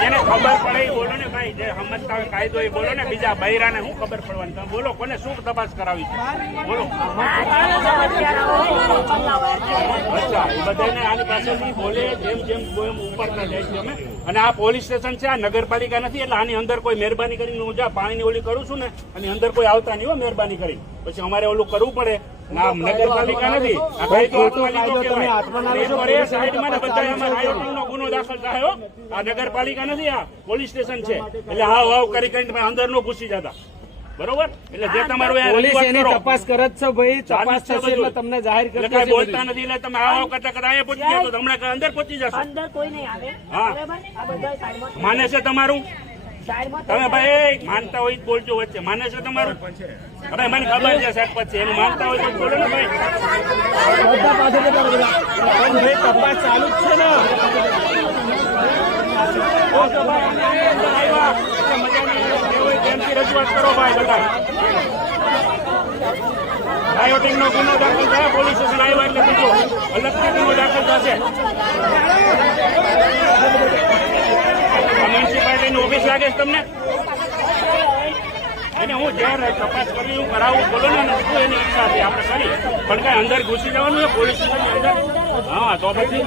જેને ખબર પડે એ બોલો ને ભાઈ, જે સમજતા હોય કાયદો એ બોલો ને. બીજા બૈરાને શું ખબર પડવાની? તમે બોલો, કોને શું તપાસ કરાવી છે બોલો. અચ્છા, એ બધાને આની પાસેથી બોલે જેમ જેમ ઉપરતા જાય છે અમે. અને આ પોલીસ સ્ટેશન છે, આ નગરપાલિકા નથી. એટલે આની અંદર કોઈ મહેરબાની કરીને હું જ્યાં પાણીની ઓલી કરું છું ને, આની અંદર કોઈ આવતા નહીં હો મહેરબાની કરી. પછી અમારે ઓલું કરવું પડે. ના, નગરપાલિકા નથી. ગુનો દાખલ થાય હો. આ નગરપાલિકા નથી, આ પોલીસ સ્ટેશન છે. એટલે હાવ હાવ કરી કરીને અંદર નો ઘૂસી જતા. બરોબર? એટલે જે તમારું તપાસ કરે જ છે ભાઈ, તપાસ થશે એટલે તમને જાહેર કરી કઈ બોલતા નથી. એટલે તમે આવો કરતા કરતા અહીંયા પહોંચી ગયા તો હમણાં અંદર પહોંચી જશો. અંદર કોઈ નહીં આવે. હા, માને છે તમારું? તમે ભાઈ માનતા હોય બોલજો વચ્ચે. માને છે તમારું? હવે મને ખબર છે સરપંચ છે, એનું માનતા હોય તો બોલો ને ભાઈ. તપાસ ચાલુ જ છે ને. રજૂઆત કરો ભાઈ બધા. રાયોટિંગ નો ગુનો દાખલ થયા, પોલીસ સ્ટેશન આવ્યા એટલે બીજો અલગથી ગુનો દાખલ થશે. મ્યુનિસિપાલિટીની ઓફિસ લાગે છે તમને? એને હું જ્યારે તપાસ કરવી હું કરાવું બોલો ને, શું એની ઈચ્છા છે આપણે કરી. પણ કઈ અંદર ઘૂસી જવાનું છે પોલીસ સ્ટેશનની અંદર? હા, તો પછી